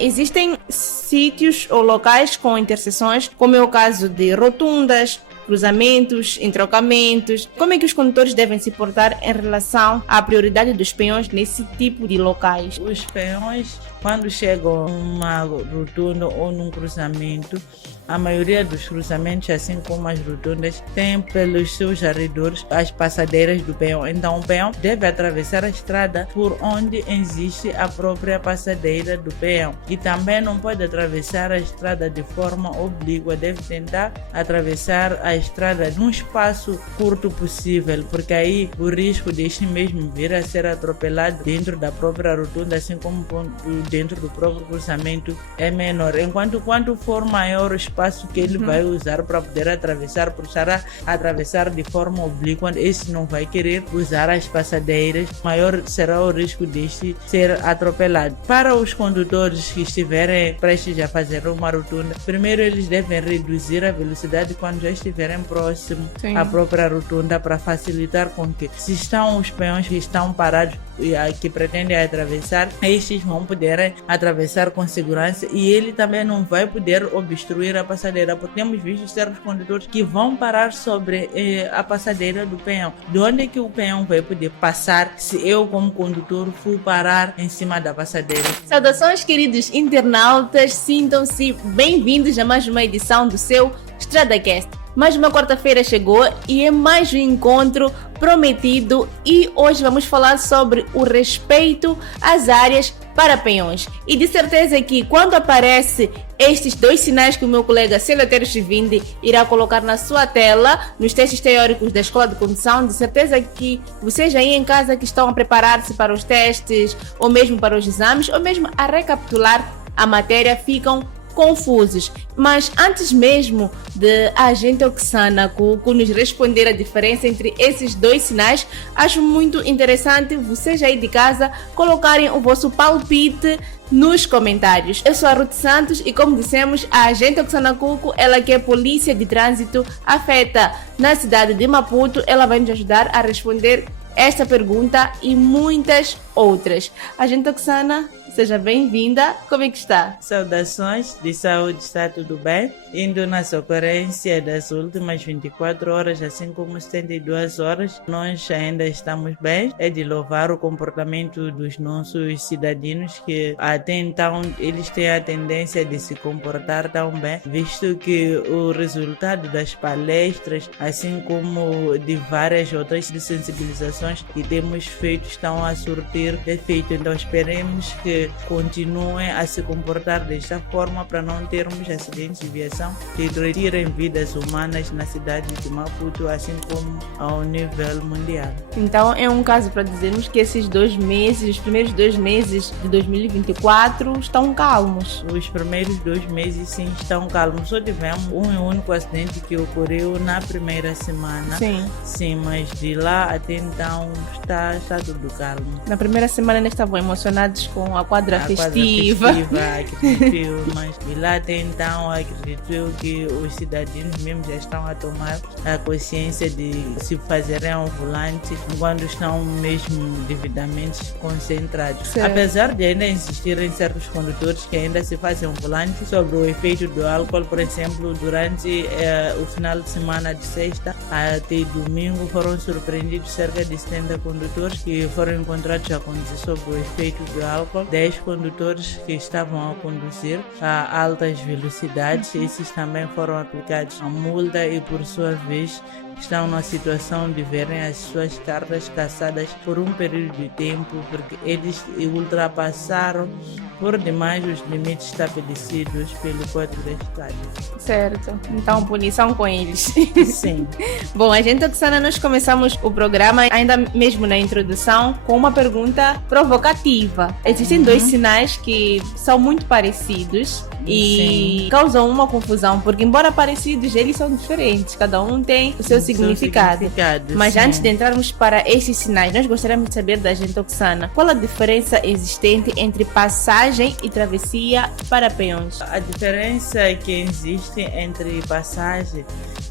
Existem sítios ou locais com interseções, como é o caso de rotundas, cruzamentos, entrocamentos. Como é que os condutores devem se portar em relação à prioridade dos peões nesse tipo de locais? Os peões, quando chegam numa rotunda ou num cruzamento, a maioria dos cruzamentos, assim como as rotundas, tem pelos seus arredores as passadeiras do peão. Então o peão deve atravessar a estrada por onde existe a própria passadeira do peão. E também não pode atravessar a estrada de forma oblíqua, deve tentar atravessar a estrada num espaço curto possível, porque aí o risco de este mesmo vir a ser atropelado dentro da própria rotunda, assim como dentro do próprio cruzamento, é menor. Enquanto quanto for maior o espaço que ele vai usar para poder atravessar, por estar a atravessar de forma oblíqua, esse não vai querer usar as passadeiras, maior será o risco deste ser atropelado. Para os condutores que estiverem prestes a fazer uma rotunda, primeiro eles devem reduzir a velocidade quando já estiverem próximo à própria rotunda, para facilitar com que, se estão os peões que estão parados e que pretendem atravessar, estes vão poder atravessar com segurança, e ele também não vai poder obstruir a passadeira, porque temos visto certos condutores que vão parar sobre a passadeira do peão. De onde é que o peão vai poder passar se eu, como condutor, for parar em cima da passadeira? Saudações, queridos internautas, sintam-se bem-vindos a mais uma edição do seu StradaCast. Mais uma quarta-feira chegou e é mais um encontro prometido, e hoje vamos falar sobre o respeito às áreas para peões. E de certeza que quando aparece estes dois sinais que o meu colega Célio Chivindi irá colocar na sua tela, nos testes teóricos da Escola de Condução, de certeza que vocês aí em casa que estão a preparar-se para os testes, ou mesmo para os exames, ou mesmo a recapitular a matéria, ficam confusos. Mas antes mesmo de a agente Oksana Cuco nos responder a diferença entre esses dois sinais, acho muito interessante vocês aí de casa colocarem o vosso palpite nos comentários. Eu sou a Ruth Santos e, como dissemos, a agente Oksana Cuco, ela que é polícia de trânsito afeta na cidade de Maputo, ela vai nos ajudar a responder esta pergunta e muitas outras. Agente Oksana, seja bem-vinda. Como é que está? Saudações de saúde, está tudo bem? Indo na ocorrência das últimas 24 horas, assim como 72 horas, nós ainda estamos bem. É de louvar o comportamento dos nossos cidadãos, que até então eles têm a tendência de se comportar tão bem, visto que o resultado das palestras, assim como de várias outras sensibilizações que temos feito, estão a surtir efeito. Então esperemos que continuem a se comportar desta forma, para não termos acidentes de viação que retirem vidas humanas na cidade de Maputo, assim como ao nível mundial. Então é um caso para dizermos que esses 2 meses, os primeiros 2 meses de 2024 estão calmos. Os primeiros 2 meses sim estão calmos. Só tivemos um único acidente que ocorreu na primeira semana. Sim, mas de lá até então está tudo calmo. Na primeira semana ainda estavam emocionados com a quadra festiva. Mas de lá até então acredito que os cidadãos mesmo já estão a tomar a consciência de se fazerem ao volante quando estão mesmo devidamente concentrados. Certo. Apesar de ainda existirem certos condutores que ainda se fazem ao volante sobre o efeito do álcool, por exemplo, durante o final de semana de sexta até domingo foram surpreendidos cerca de 70 condutores que foram encontrados a conduzir sob o efeito do álcool. 10 condutores que estavam a conduzir a altas velocidades, esses também foram aplicados a multa e, por sua vez, estão na situação de verem as suas cartas cassadas por um período de tempo, porque eles ultrapassaram por demais os limites estabelecidos pelo Código da Estrada. Certo. Então, punição com eles. Sim. Bom, a gente, Oksana, nós começamos o programa, ainda mesmo na introdução, com uma pergunta provocativa. Existem dois sinais que são muito parecidos e causam uma confusão, porque embora parecidos, eles são diferentes. Cada um tem o seu significado. Mas sim. antes de entrarmos para esses sinais, nós gostaríamos de saber da gente, Oxana, qual a diferença existente entre passagem e travessia para peões? A diferença que existe entre passagem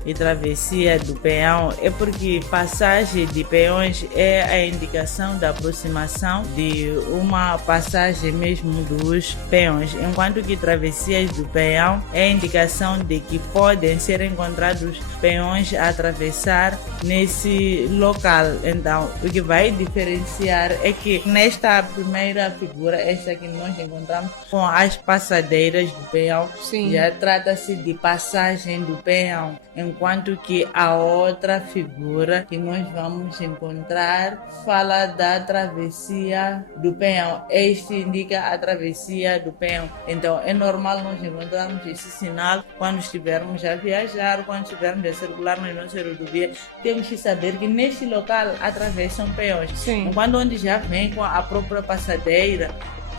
e travessia do peão é porque passagem de peões é a indicação da aproximação de uma passagem mesmo dos peões, enquanto que travessias do peão é a indicação de que podem ser encontrados peões a atravessar nesse local. Então, o que vai diferenciar é que nesta primeira figura, esta que nós encontramos com as passadeiras do peão, Sim. já trata-se de passagem do peão, enquanto que a outra figura que nós vamos encontrar fala da travessia do peão. Este indica a travessia do peão. Então, é normal nós encontrarmos esse sinal quando estivermos a viajar, quando estivermos a circular nas nossas rodovias. Temos que saber que neste local atravessam peões. Sim. Enquanto onde já vem com a própria passadeira,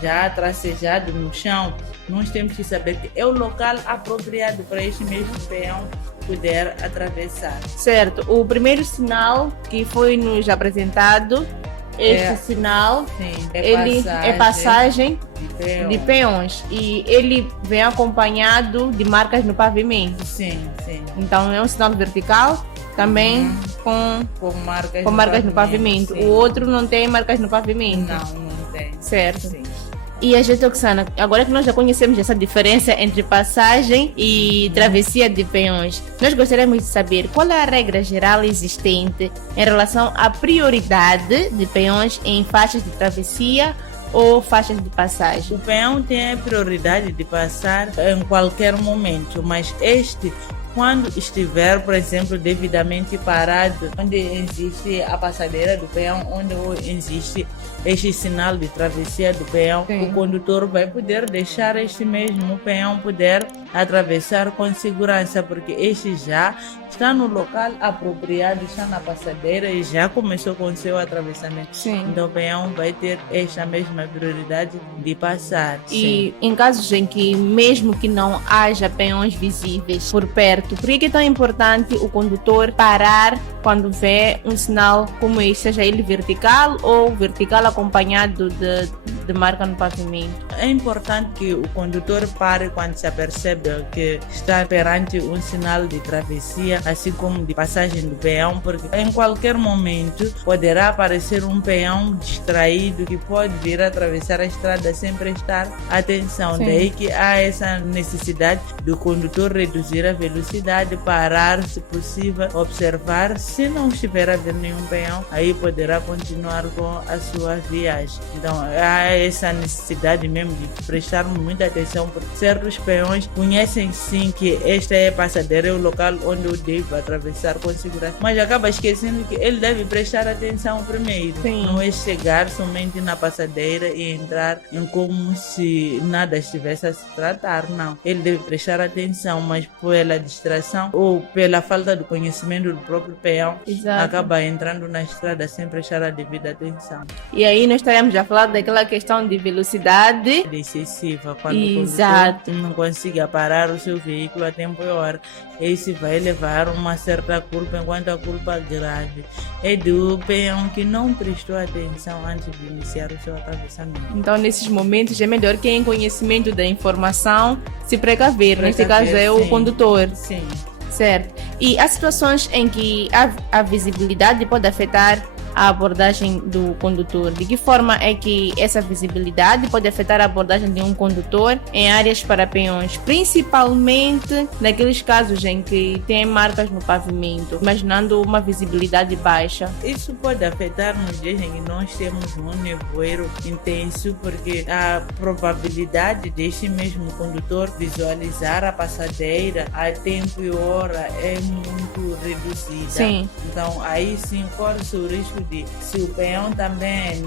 já tracejado no chão, nós temos que saber que é o local apropriado para este mesmo peão poder atravessar. Certo. O primeiro sinal que foi nos apresentado, este sinal, sim, ele é passagem de peões e ele vem acompanhado de marcas no pavimento. Sim, sim. Então é um sinal vertical, também com com marcas no pavimento. Sim. O outro não tem marcas no pavimento. Não tem. Certo. Sim. E a gente, Oxana, agora que nós já conhecemos essa diferença entre passagem e travessia de peões, nós gostaríamos de saber qual é a regra geral existente em relação à prioridade de peões em faixas de travessia ou faixas de passagem. O peão tem a prioridade de passar em qualquer momento, mas quando estiver, por exemplo, devidamente parado, onde existe a passadeira do peão, onde existe este sinal de travessia do peão, Sim. o condutor vai poder deixar este mesmo peão poder atravessar com segurança, porque este já está no local apropriado, está na passadeira e já começou com o seu atravessamento. Sim. Então o peão vai ter esta mesma prioridade de passar. E em casos em que mesmo que não haja peões visíveis por perto, por que é tão importante o condutor parar quando vê um sinal como este, seja ele vertical ou vertical acompanhado de marca no pavimento? É importante que o condutor pare quando se apercebe que está perante um sinal de travessia, assim como de passagem do peão, porque em qualquer momento poderá aparecer um peão distraído que pode vir atravessar a estrada sem prestar atenção. Sim. Daí que há essa necessidade do condutor reduzir a velocidade, parar se possível, observar. Se não estiver a ver nenhum peão, aí poderá continuar com a sua viagem. Então há essa necessidade mesmo de prestar muita atenção, porque certos peões conhecem sim que esta é a passadeira, é o local onde eu devo atravessar com segurança, mas acaba esquecendo que ele deve prestar atenção primeiro. Sim. Não é chegar somente na passadeira e entrar em como se nada estivesse a se tratar, não. Ele deve prestar atenção, mas pela distração ou pela falta de conhecimento do próprio peão, Exato. acaba entrando na estrada sem prestar a devida atenção. E aí nós estaremos a falar daquela questão de velocidade Excessiva, quando Exato. o condutor não consiga parar o seu veículo a tempo e hora, esse vai levar uma certa culpa, enquanto a culpa grave é do peão que não prestou atenção antes de iniciar o seu atravessamento. Então, nesses momentos, é melhor quem tem conhecimento da informação se precaver. Neste caso, é o sim. condutor. Sim. Certo. E há situações em que a visibilidade pode afetar a abordagem do condutor. De que forma é que essa visibilidade pode afetar a abordagem de um condutor em áreas para peões, principalmente naqueles casos em que tem marcas no pavimento, imaginando uma visibilidade baixa? Isso pode afetar nos dias em que nós temos um nevoeiro intenso, porque a probabilidade deste mesmo condutor visualizar a passadeira a tempo e hora é muito reduzida. Sim. Então aí sim corre-se o risco de, se o peão também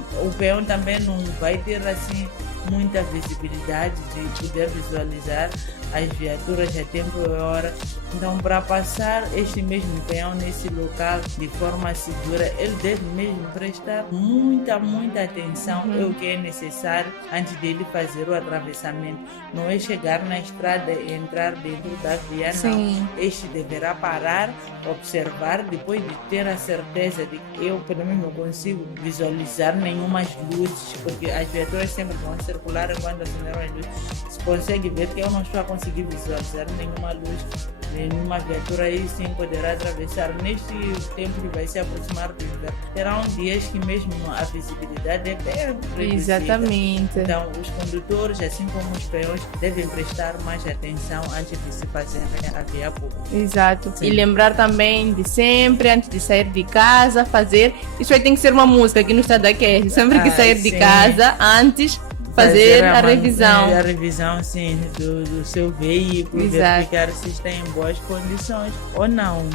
não vai ter assim muita visibilidade, de poder visualizar as viaturas a tempo e hora. Então, para passar este mesmo peão nesse local de forma segura, ele deve mesmo prestar muita atenção ao que é necessário antes dele fazer o atravessamento. Não é chegar na estrada e entrar dentro da via, não. Este deverá parar, observar, depois de ter a certeza de que eu, pelo menos, não consigo visualizar nenhuma luzes, porque as viaturas sempre vão circular enquanto aceleram as luzes. Se consegue ver que eu não estou a conseguir visualizar nenhuma luz, nenhuma viatura, aí sim poderá atravessar. Neste tempo que vai se aproximar do inverno, terão dias que mesmo a visibilidade é bem reduzida. Exatamente. Então, os condutores, assim como os peões, devem prestar mais atenção antes de se fazer a via pública. Exato. Sim. E lembrar também de sempre, antes de sair de casa, fazer... Isso aí tem que ser uma música aqui no Estradacast. Sempre que sair de casa, antes... Fazer a revisão. A revisão, sim, do seu veículo, verificar se está em boas condições ou não.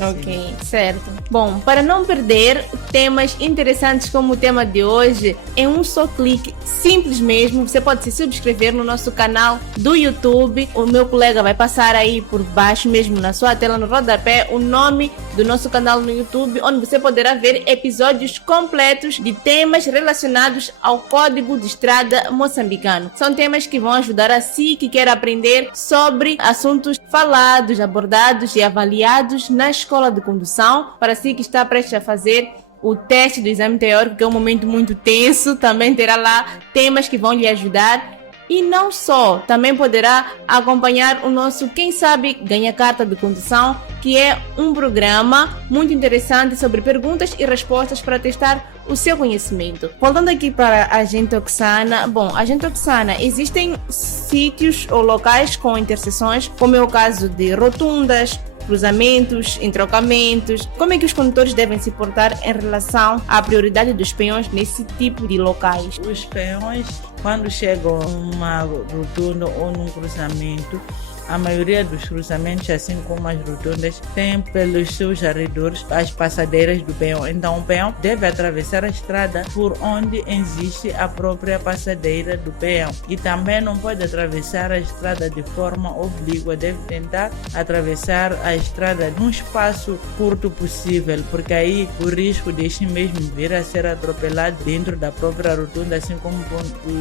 Ok, certo. Bom, para não perder temas interessantes como o tema de hoje, em um só clique, simples mesmo, você pode se subscrever no nosso canal do YouTube. O meu colega vai passar aí por baixo mesmo na sua tela, no rodapé, o nome do nosso canal no YouTube, onde você poderá ver episódios completos de temas relacionados ao Código de Estrada moçambicano. São temas que vão ajudar a si que quer aprender sobre assuntos falados, abordados e avaliados na escola de condução. Para si que está prestes a fazer o teste do exame teórico, que é um momento muito tenso, também terá lá temas que vão lhe ajudar. E não só, também poderá acompanhar o nosso Quem Sabe Ganha Carta de Condução, que é um programa muito interessante sobre perguntas e respostas para testar o seu conhecimento. Voltando aqui para a Agente Oxana. Bom, Agente Oxana, existem sítios ou locais com interseções, como é o caso de rotundas, cruzamentos, entrocamentos. Como é que os condutores devem se portar em relação à prioridade dos peões nesse tipo de locais? Os peões, quando chegam numa rotunda ou num cruzamento, a maioria dos cruzamentos, assim como as rotundas, tem pelos seus arredores as passadeiras do peão. Então, o peão deve atravessar a estrada por onde existe a própria passadeira do peão. E também não pode atravessar a estrada de forma oblíqua, deve tentar atravessar a estrada num espaço curto possível, porque aí o risco de este mesmo vir a ser atropelado dentro da própria rotunda, assim como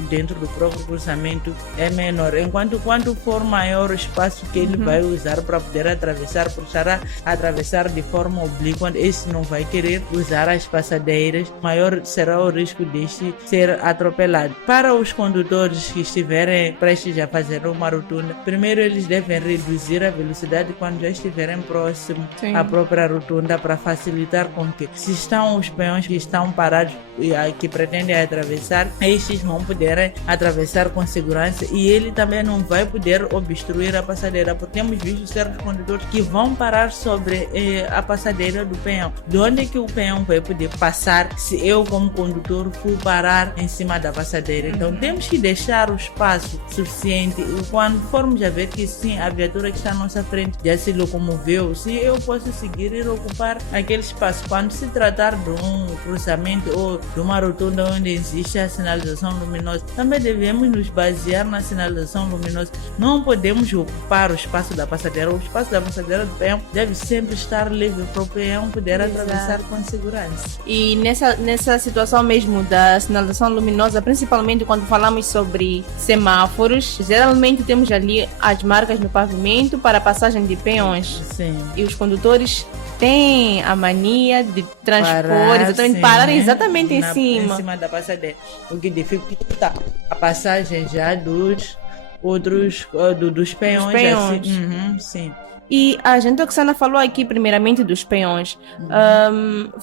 dentro do próprio cruzamento, é menor. Enquanto quanto for maior o espaço que ele vai usar para poder atravessar, puxar atravessar de forma oblíqua, esse não vai querer usar as passadeiras, maior será o risco deste ser atropelado. Para os condutores que estiverem prestes a fazer uma rotunda, primeiro eles devem reduzir a velocidade quando já estiverem próximo à própria rotunda, para facilitar com que, se estão os peões que estão parados e que pretendem atravessar, estes vão poder atravessar com segurança, e ele também não vai poder obstruir a passadeira, porque temos visto certos condutores que vão parar sobre a passadeira do peão. De onde é que o peão vai poder passar se eu, como condutor, for parar em cima da passadeira? Então temos que deixar o espaço suficiente, e quando formos a ver que sim, a viatura que está à nossa frente já se locomoveu, se eu posso seguir e ocupar aquele espaço. Quando se tratar de um cruzamento ou de uma rotunda onde existe a sinalização luminosa, também devemos nos basear na sinalização luminosa. Não podemos ocupar o espaço da passadeira. O espaço da passadeira do peão deve sempre estar livre para o peão poder atravessar com segurança. E nessa situação mesmo da sinalização luminosa, principalmente quando falamos sobre semáforos, geralmente temos ali as marcas no pavimento para a passagem de peões. Sim. E os condutores têm a mania de transpor, exatamente, pararem exatamente em cima da passadeira, o que dificulta a passagem já dos outros dos peões. Assim. Sim. E a gente, Oxana, falou aqui primeiramente dos peões.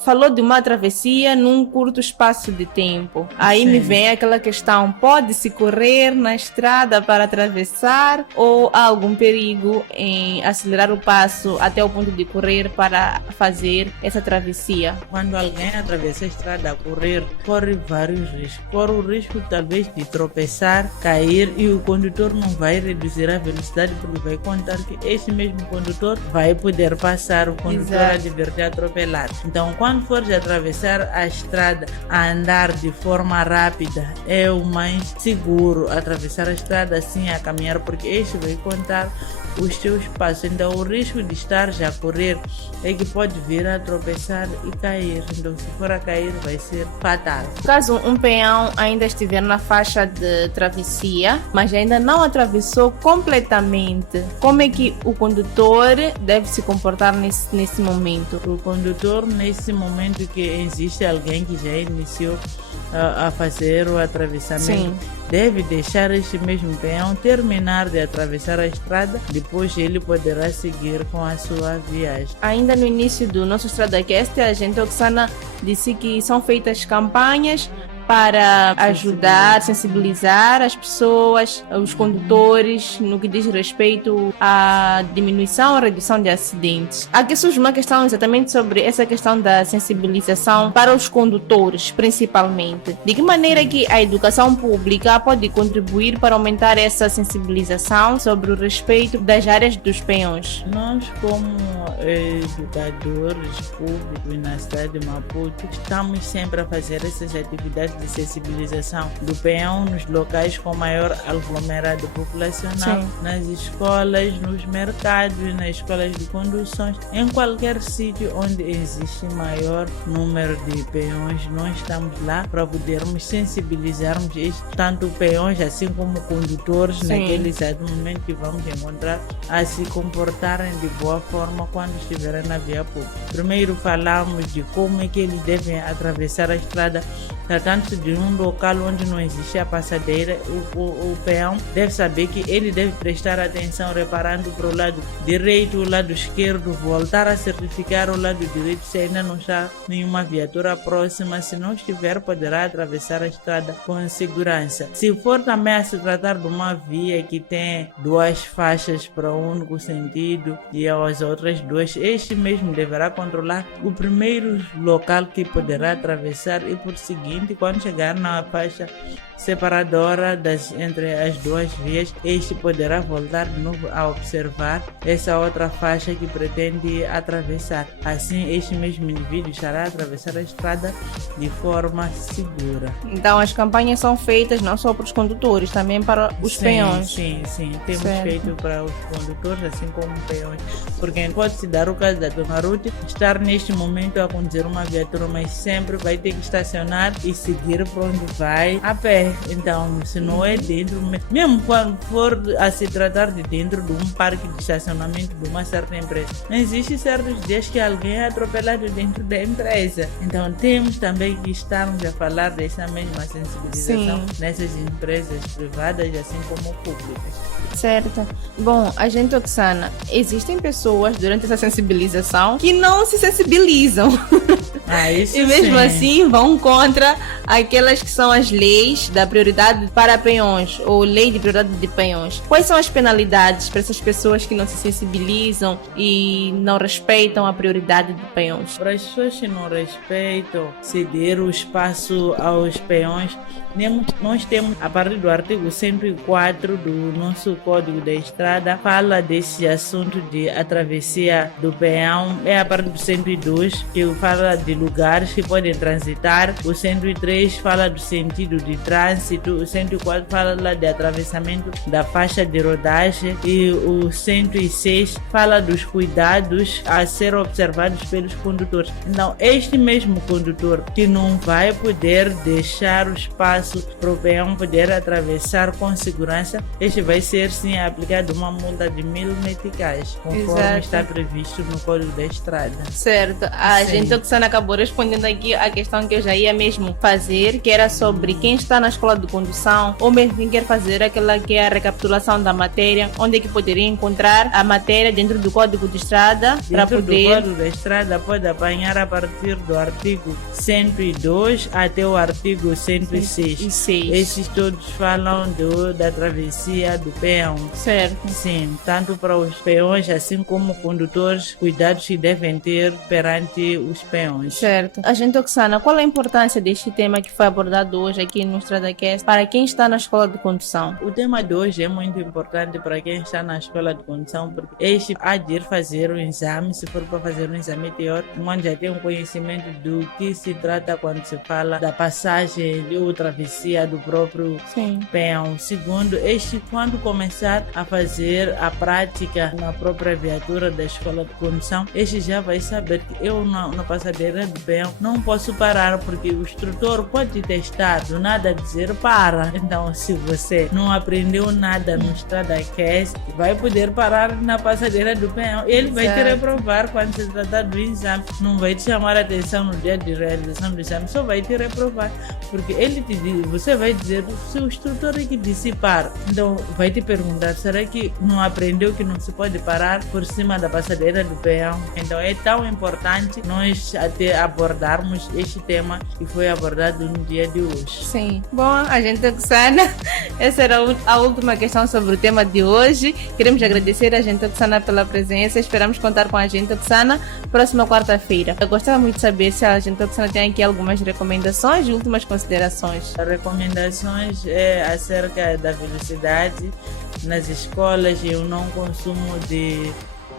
Falou de uma travessia num curto espaço de tempo. Aí me vem aquela questão: pode-se correr na estrada para atravessar, ou há algum perigo em acelerar o passo até o ponto de correr para fazer essa travessia? Quando alguém atravessa a estrada a correr, corre vários riscos. Corre o risco talvez de tropeçar, cair, e o condutor não vai reduzir a velocidade, porque vai contar que esse mesmo condutor condutor vai poder passar, o condutor a divertir atropelado. Então, quando fores atravessar a estrada a andar de forma rápida, é o mais seguro atravessar a estrada assim a caminhar, porque este vai contar os teus passos. Então o risco de estar já a correr é que pode vir a tropeçar e cair. Então se for a cair vai ser fatal. Caso um peão ainda estiver na faixa de travessia, mas ainda não atravessou completamente, como é que o condutor deve se comportar nesse momento? O condutor, nesse momento que existe alguém que já iniciou a fazer o atravessamento, deve deixar este mesmo peão terminar de atravessar a estrada, depois ele poderá seguir com a sua viagem. Ainda no início do nosso StradaCast, a gente Oksana disse que são feitas campanhas para ajudar, sensibilizar as pessoas, os condutores, no que diz respeito à diminuição ou redução de acidentes. Aqui surge uma questão exatamente sobre essa questão da sensibilização para os condutores, principalmente. De que maneira que a educação pública pode contribuir para aumentar essa sensibilização sobre o respeito das áreas dos peões? Nós, como educadores públicos na cidade de Maputo, estamos sempre a fazer essas atividades de sensibilização do peão nos locais com maior aglomerado populacional, nas escolas, nos mercados, nas escolas de conduções, em qualquer sítio onde existe maior número de peões, nós estamos lá para podermos sensibilizarmos tanto peões assim como condutores naquele exato momento que vamos encontrar a se comportarem de boa forma quando estiverem na via pública. Primeiro falamos de como é que eles devem atravessar a estrada. Tratando-se de um local onde não existe a passadeira, o peão deve saber que ele deve prestar atenção reparando para o lado direito, o lado esquerdo, voltar a certificar o lado direito se ainda não está nenhuma viatura próxima. Se não estiver, poderá atravessar a estrada com segurança. Se for também a se tratar de uma via que tem duas faixas para um único sentido e as outras duas, este mesmo deverá controlar o primeiro local que poderá atravessar e por seguinte, quando chegar na faixa separadora entre as duas vias, este poderá voltar de novo a observar essa outra faixa que pretende atravessar. Assim, este mesmo indivíduo estará a atravessar a estrada de forma segura. Então, as campanhas são feitas não só para os condutores, também para os peões. Sim. Temos feito para os condutores, assim como peões. Porque pode-se dar o caso da Dona Ruth estar neste momento a conduzir uma viatura, mas sempre vai ter que estacionar e seguir para onde vai a pé. Então, se não é dentro, mesmo quando for a se tratar de dentro de um parque de estacionamento de uma certa empresa, não existe certos dias que alguém é atropelado dentro da empresa. Então, temos também que estarmos a falar dessa mesma sensibilização nessas empresas privadas, assim como públicas. Certo. Bom, a gente, Oksana, existem pessoas durante essa sensibilização que não se sensibilizam. Isso e mesmo assim vão contra aquelas que são as leis da prioridade para peões ou lei de prioridade de peões. Quais são as penalidades para essas pessoas que não se sensibilizam e não respeitam a prioridade de peões? Para as pessoas que não respeitam ceder o espaço aos peões, nós temos, a partir do artigo 104 do nosso Código da Estrada, fala desse assunto de a travessia do peão. É a partir do 102 que fala de lugares que podem transitar, o 103 fala do sentido de trânsito, o 104 fala lá de atravessamento da faixa de rodagem e o 106 fala dos cuidados a ser observados pelos condutores. Então, este mesmo condutor que não vai poder deixar o espaço para o peão poder atravessar com segurança, este vai ser sim aplicado uma multa de 1.000 meticais, conforme está previsto no Código da Estrada. Certo. A gente, Oksana, acabou respondendo aqui a questão que eu já ia mesmo fazer, que era sobre quem está na escola de condução ou mesmo quem quer fazer aquela que é a recapitulação da matéria, onde é que poderia encontrar a matéria dentro do Código de Estrada para poder... Dentro do Código da Estrada pode apanhar a partir do artigo 102 até o artigo 106. Esses todos falam da travessia do peão. Certo. Sim, tanto para os peões assim como condutores, cuidados que devem ter perante os peões. Certo. Agente Oxana, qual é a importância deste tema que foi abordado hoje aqui no StradaCast para quem está na escola de condução? O tema de hoje é muito importante para quem está na escola de condução, porque este há de ir fazer o exame, se for para fazer um exame teórico, onde já tem um conhecimento do que se trata quando se fala da passagem ou travessia do próprio peão. Segundo, quando começar a fazer a prática na própria viatura da escola de condução, já vai saber que eu na passadeira do peão não posso parar, porque o instrutor pode testar, do nada dizer para. Então, se você não aprendeu nada no StradaCast, vai poder parar na passadeira do peão. Ele vai te reprovar quando se tratar do exame. Não vai te chamar a atenção no dia de realização do exame, só vai te reprovar, porque ele te diz, você vai dizer, o seu instrutor é que disse para. Então, vai te perguntar, será que não aprendeu que não se pode parar por cima da passadeira do peão? Então, é tão importante nós até abordarmos este tema que foi abordado no dia de hoje. Sim. Bom, Agente Oxana, essa era a última questão sobre o tema de hoje. Queremos agradecer a Agente Oxana pela presença. Esperamos contar com a Agente Oxana próxima quarta-feira. Eu gostava muito de saber se a Agente Oxana tem aqui algumas recomendações e últimas considerações. As recomendações é acerca da velocidade nas escolas e o não consumo de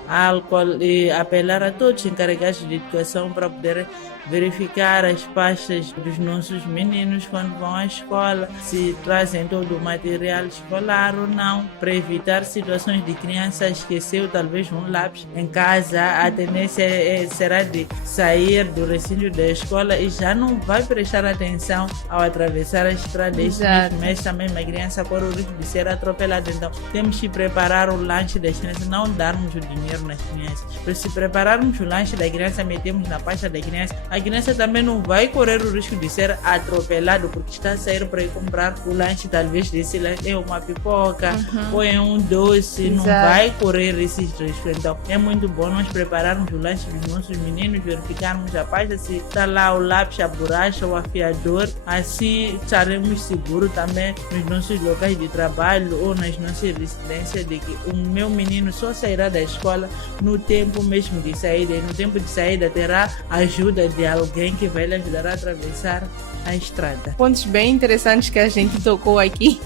álcool, e apelar a todos os encarregados de educação para poder verificar as pastas dos nossos meninos quando vão à escola, se trazem todo o material escolar ou não, para evitar situações de criança esqueceu talvez um lápis em casa. A tendência será de sair do recinto da escola e já não vai prestar atenção ao atravessar a estrada. Isso mesmo, também uma criança corre o risco de ser atropelada. Então temos que preparar o lanche das crianças, não darmos o dinheiro nas crianças. Para se prepararmos o lanche da criança, metemos na pasta da criança, a criança também não vai correr o risco de ser atropelado, porque está a sair para ir comprar o lanche, talvez desse lanche é uma pipoca ou é um doce. Não vai correr esses riscos. Então é muito bom nós prepararmos o lanche dos nossos meninos, verificarmos a pasta se está lá o lápis, a borracha ou o afiador. Assim estaremos seguros também nos nossos locais de trabalho ou nas nossas residências de que o meu menino só sairá da escola no tempo mesmo de saída, e no tempo de saída terá a ajuda de alguém que vai lhe ajudar a atravessar a estrada. Pontos bem interessantes que a gente tocou aqui.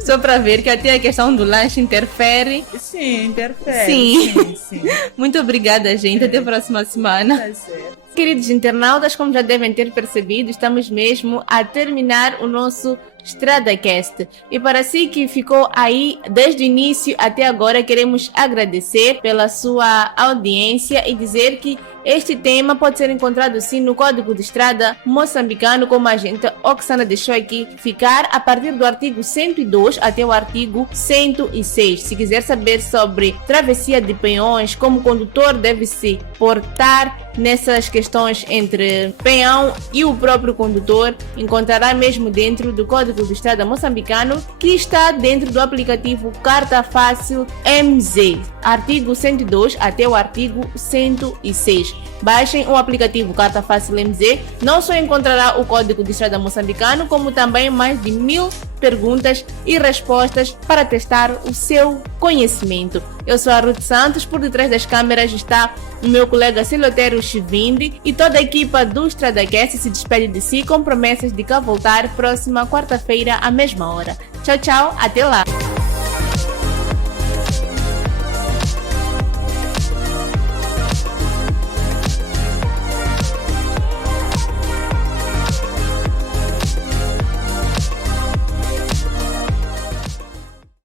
Só para ver que até a questão do lanche interfere. Sim, interfere. Sim. Muito obrigada, gente. Até a próxima semana. Tá certo. Queridos internautas, como já devem ter percebido, estamos mesmo a terminar o nosso StradaCast. E para si que ficou aí desde o início até agora, queremos agradecer pela sua audiência e dizer que este tema pode ser encontrado sim no Código de Estrada moçambicano, como a gente Oxana deixou aqui ficar, a partir do artigo 102 até o artigo 106. Se quiser saber sobre travessia de peões, como o condutor deve se portar nessas questões entre peão e o próprio condutor, encontrará mesmo dentro do Código de Estrada moçambicano, que está dentro do aplicativo Carta Fácil MZ, artigo 102 até o artigo 106. Baixem o aplicativo Carta Fácil MZ, não só encontrará o Código de Estrada moçambicano, como também mais de 1000 perguntas e respostas para testar o seu conhecimento. Eu sou a Ruth Santos, por detrás das câmeras está o meu colega Silotero Chivindi, e toda a equipa do StradaCast se despede de si com promessas de cá voltar próxima quarta-feira à mesma hora. Tchau, tchau, até lá!